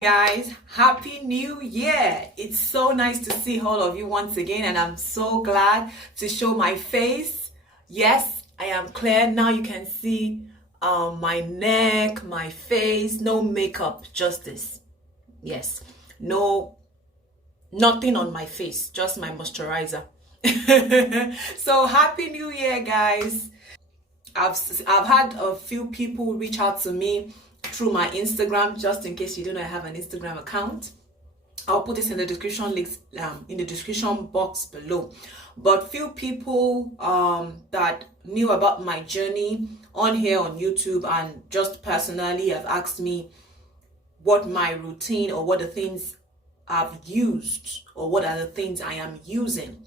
Guys, happy new year. It's so nice to see all of you once again, and I'm so glad to show my face. Yes, I am clear now. You can see my neck, my face, no makeup, just this. Yes, nothing on my face, just my moisturizer. So happy new year, guys. I've had a few people reach out to me through my Instagram. Just in case you don't know, I have an Instagram account. I'll put this in the description links in the description box below. But few people that knew about my journey on here on YouTube and just personally have asked me what my routine or what the things I've used or what are the things I am using.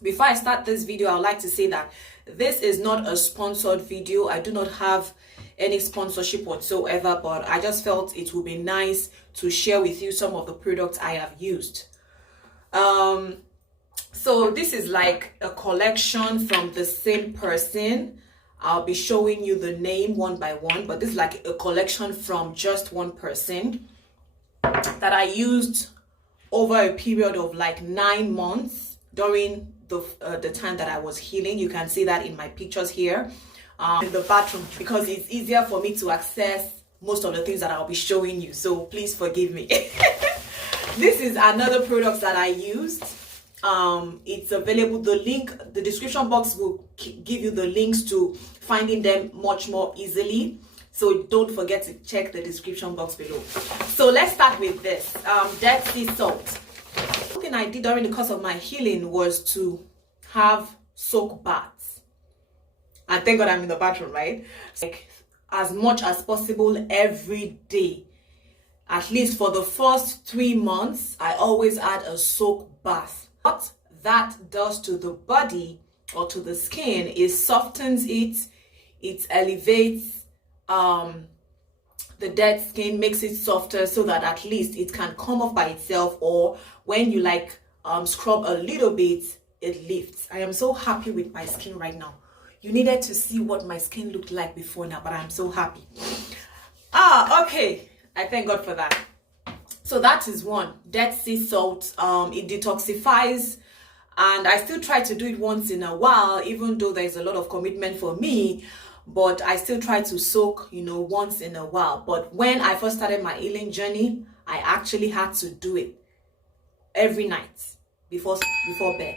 Before I start this video, I would like to say that this is not a sponsored video. I do not have any sponsorship whatsoever, but I just felt it would be nice to share with you some of the products I have used. So this is like a collection from the same person. I'll be showing you the name one by one, but this is like a collection from just one person that I used over a period of like 9 months during the time that I was healing. You can see that in my pictures here in the bathroom, because it's easier for me to access most of the things that I'll be showing you, so please forgive me. This is another product that I used. It's available. The description box will give you the links to finding them much more easily, so don't forget to check the description box below. So let's start with this Dead Sea salt. Something I did during the course of my healing was to have soak baths, and thank God I'm in the bathroom, right? Like as much as possible every day. At least for the first 3 months, I always add a soak bath. What that does to the body or to the skin is softens it elevates the dead skin, makes it softer so that at least it can come off by itself, or when you like scrub a little bit, it lifts. I am so happy with my skin right now. You needed to see what my skin looked like before now, but I'm so happy. Okay, I thank God for that. So that is one, Dead Sea salt. It detoxifies, and I still try to do it once in a while, even though there's a lot of commitment for me. But I still try to soak, once in a while. But when I first started my healing journey, I actually had to do it every night before bed.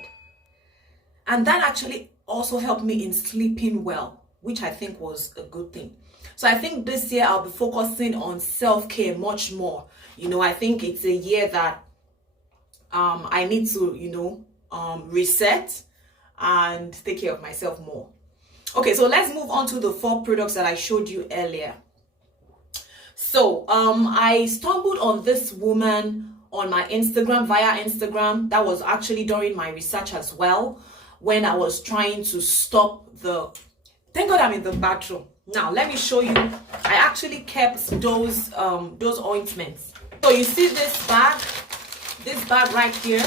And that actually also helped me in sleeping well, which I think was a good thing. So I think this year I'll be focusing on self-care much more. I think it's a year that I need to, reset and take care of myself more. Okay, so let's move on to the 4 products that I showed you earlier. So I stumbled on this woman on my Instagram, via Instagram. That was actually during my research as well, when I was trying to stop thank God I'm in the bathroom. Now let me show you. I actually kept those ointments. So you see this bag right here?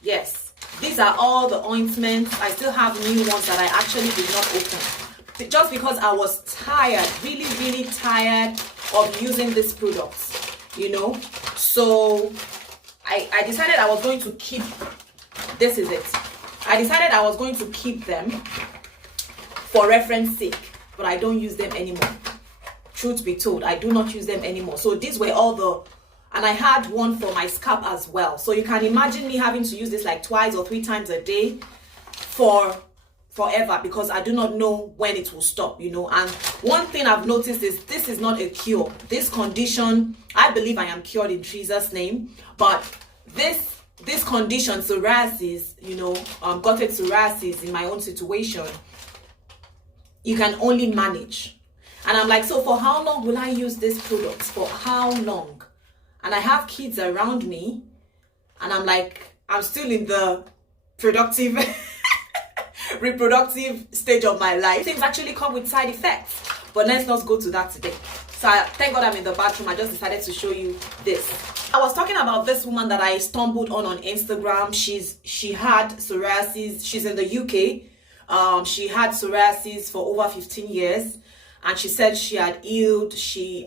Yes. These are all the ointments. I still have new ones that I actually did not open, just because I was tired, really, really tired of using these products, So I decided I was going to keep, this is it. I decided I was going to keep them for reference sake, but I don't use them anymore. Truth be told, I do not use them anymore. So these were all and I had one for my scalp as well. So you can imagine me having to use this like 2 or 3 times a day for forever, because I do not know when it will stop, And one thing I've noticed is this is not a cure. This condition, I believe I am cured in Jesus' name, but this condition, psoriasis, gutted psoriasis in my own situation, you can only manage. And I'm like, so for how long will I use this product? For how long? And I have kids around me, and I'm like, I'm still in the reproductive stage of my life. Things actually come with side effects, but let's not go to that today. So thank God I'm in the bathroom. I just decided to show you this. I was talking about this woman that I stumbled on Instagram. She had psoriasis. She's in the UK. She had psoriasis for over 15 years. and she said she had healed.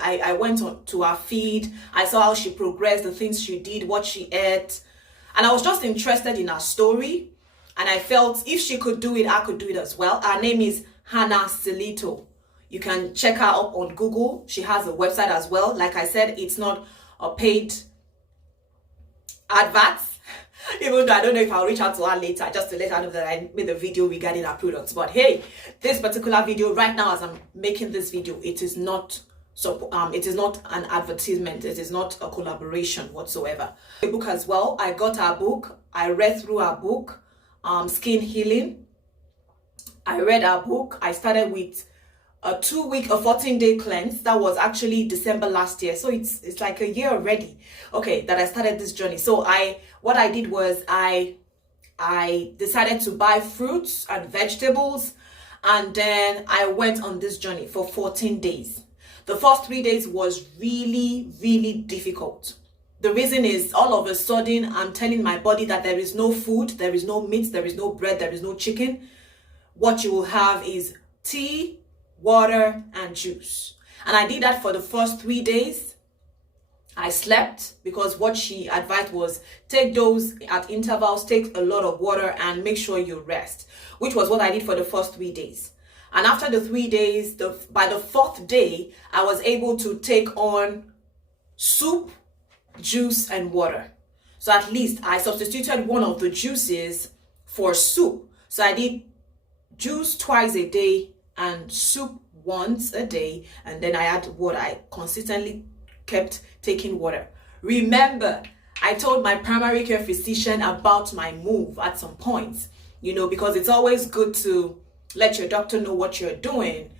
I went on to her feed. I saw how she progressed, the things she did, what she ate, and I was just interested in her story. And I felt if she could do it, I could do it as well. Her name is Hannah Silito. You can check her up on Google. She has a website as well. Like I said, it's not a paid advert. Even though I don't know if I'll reach out to her later just to let her know that I made a video regarding her products. But hey, this particular video right now, as I'm making this video, it is not an advertisement. It is not a collaboration whatsoever. The book as well. I got her book. I read through her book, Skin Healing. I read her book. I started with a 14-day cleanse. That was actually December last year. So it's like a year already. Okay, that I started this journey. So what I did was I decided to buy fruits and vegetables, and then I went on this journey for 14 days. The first 3 days was really, really difficult. The reason is all of a sudden I'm telling my body that there is no food, there is no meat, there is no bread, there is no chicken. What you will have is tea, water, and juice. And I did that for the first 3 days. I slept because what she advised was take those at intervals, take a lot of water, and make sure you rest, which was what I did for the first 3 days. And after the 3 days, by the fourth day, I was able to take on soup, juice, and water. So at least I substituted one of the juices for soup. So I did juice twice a day and soup once a day, and then I had water. I consistently kept taking water. Remember, I told my primary care physician about my move at some point, because it's always good to let your doctor know what you're doing.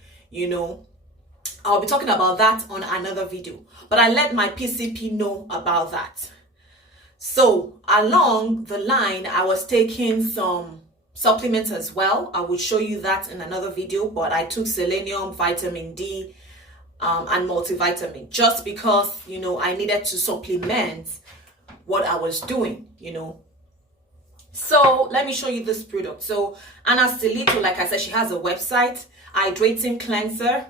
I'll be talking about that on another video, but I let my PCP know about that. So along the line, I was taking some supplements as well. I will show you that in another video, but I took selenium, vitamin D, and multivitamin just because, I needed to supplement what I was doing, So let me show you this product. So Hannah Silito, like I said, she has a website, hydrating cleanser.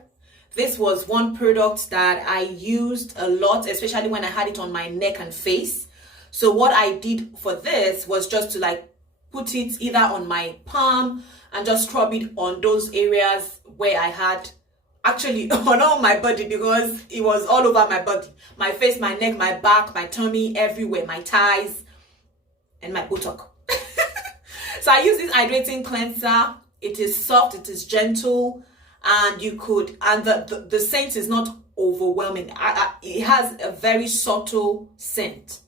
This was one product that I used a lot, especially when I had it on my neck and face. So what I did for this was just to put it either on my palm and just scrub it on those areas where I had, actually on all my body, because it was all over my body. My face, my neck, my back, my tummy, everywhere, my thighs, and my buttock. So I use this hydrating cleanser. It is soft, it is gentle, and the scent is not overwhelming. It has a very subtle scent.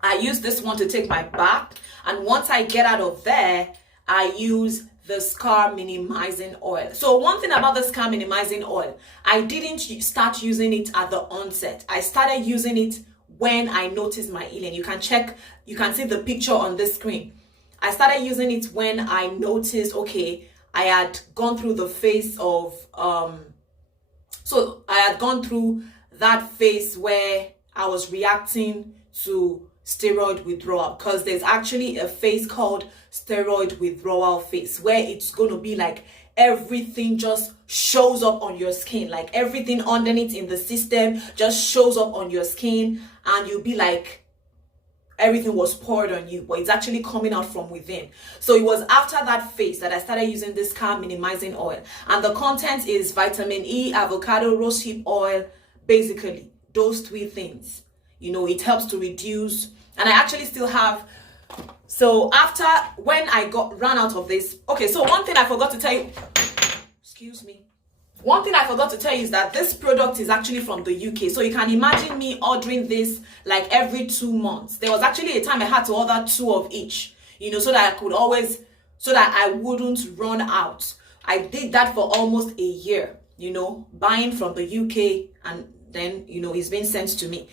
I use this one to take my bath, and once I get out of there, I use the scar minimizing oil. So one thing about the scar minimizing oil, I didn't start using it at the onset. I started using it when I noticed my healing. You can see the picture on this screen. I started using it when I noticed, okay, I had gone through the phase of, so I had gone through that phase where I was reacting to steroid withdrawal, because there's actually a phase called steroid withdrawal phase where it's going to be like everything just shows up on your skin, like everything underneath in the system just shows up on your skin, and you'll be like everything was poured on you, but it's actually coming out from within. So it was after that phase that I started using this scar minimizing oil, and the content is vitamin E, avocado, rosehip oil, basically those three things. It helps to reduce. And I actually still have, so after, when I ran out of this, okay, so one thing I forgot to tell you, excuse me. One thing I forgot to tell you is that this product is actually from the UK. So you can imagine me ordering this like every 2 months. There was actually a time I had to order 2 of each, so that I could always, so that I wouldn't run out. I did that for almost a year, buying from the UK, and then it's been sent to me.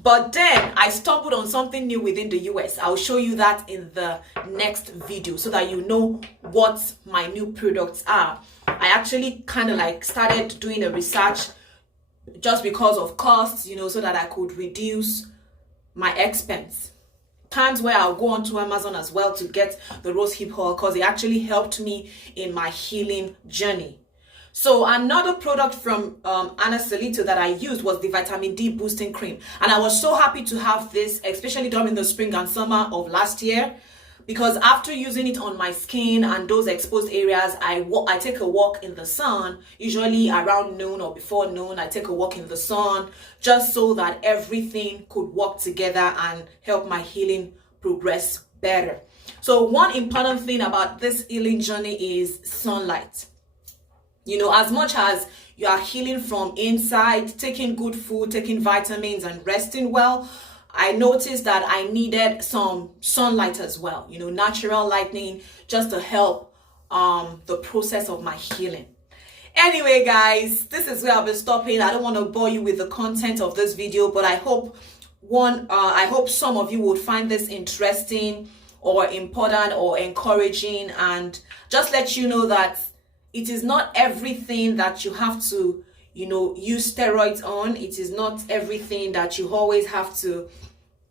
But then I stumbled on something new within the US. I'll show you that in the next video so that you know what my new products are. I actually kind of started doing a research just because of costs, so that I could reduce my expense. Times where I'll go onto Amazon as well to get the rosehip oil, because it actually helped me in my healing journey. So another product from Ana Solito that I used was the vitamin D boosting cream, and I was so happy to have this, especially during the spring and summer of last year, because after using it on my skin and those exposed areas, I take a walk in the sun, usually around noon or before noon. I take a walk in the sun just so that everything could work together and help my healing progress better. So one important thing about this healing journey is sunlight. You know, as much as you are healing from inside, taking good food, taking vitamins and resting well, I noticed that I needed some sunlight as well, you know, natural lighting, just to help the process of my healing. Anyway, guys, this is where I'll be stopping. I don't want to bore you with the content of this video, but I hope some of you would find this interesting or important or encouraging, and just let you know that it is not everything that you have to, you know, use steroids on. It is not everything that you always have to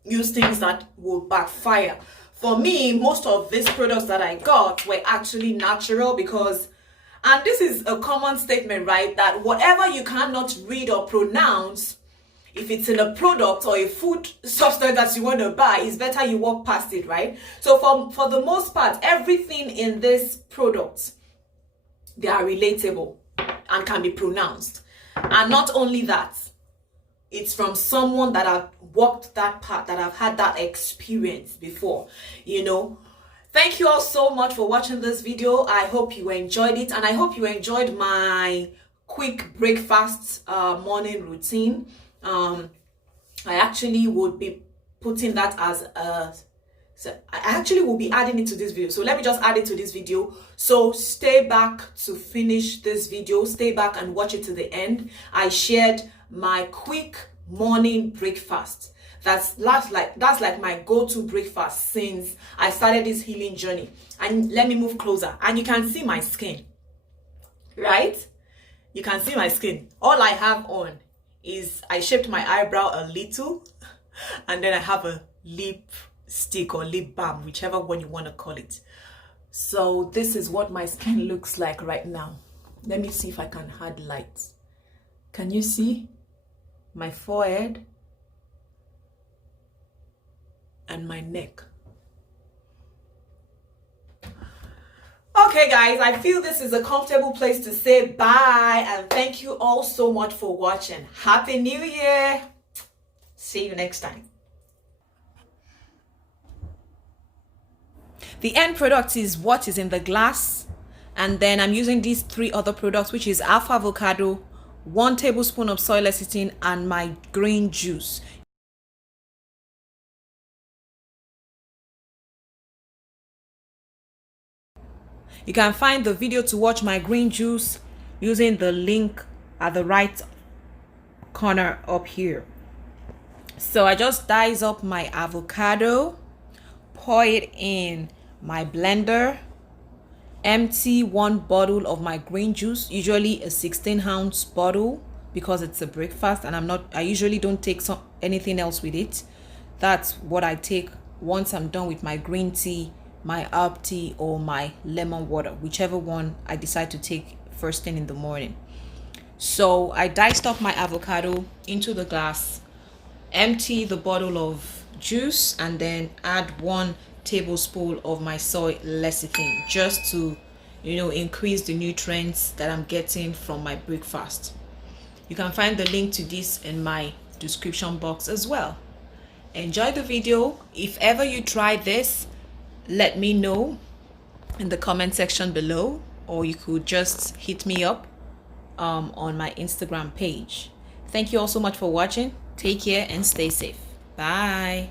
use things that will backfire. For me, most of these products that I got were actually natural, because, and this is a common statement, right, that whatever you cannot read or pronounce, if it's in a product or a food substance that you want to buy, it's better you walk past it, right? So for the most part, everything in this product, they are relatable and can be pronounced. And not only that, it's from someone that have walked that path, that have had that experience before, you know. Thank you all so much for watching this video. I hope you enjoyed it, and I hope you enjoyed my quick breakfast morning routine. I actually would be putting that as a, so I actually will be adding it to this video. So let me just add it to this video. So stay back to finish this video. Stay back and watch it to the end. I shared my quick morning breakfast. That's like my go-to breakfast since I started this healing journey. And let me move closer, and you can see my skin, right? You can see my skin. All I have on is I shaped my eyebrow a little, and then I have a lip stick or lip balm, whichever one you want to call it. So this is what my skin looks like right now. Let me see if I can add light. Can you see my forehead and my neck? Okay, guys, I feel this is a comfortable place to say bye, and thank you all so much for watching. Happy New Year. See you next time. The end product is what is in the glass, and then I'm using these 3 other products, which is alpha avocado, 1 tablespoon of soy lecithin, and my green juice. You can find the video to watch my green juice using the link at the right corner up here. So I just dice up my avocado, pour it in my blender, empty 1 bottle of my green juice, usually a 16-ounce bottle, because it's a breakfast and I usually don't take anything else with it. That's what I take once I'm done with my green tea, my herb tea, or my lemon water, whichever one I decide to take first thing in the morning. So I diced up my avocado into the glass, empty the bottle of juice, and then add 1 tablespoon of my soy lecithin, just to, you know, increase the nutrients that I'm getting from my breakfast. You can find the link to this in my description box as well. Enjoy the video. If ever you try this, let me know in the comment section below, or you could just hit me up on my Instagram page. Thank you all so much for watching. Take care and stay safe. Bye.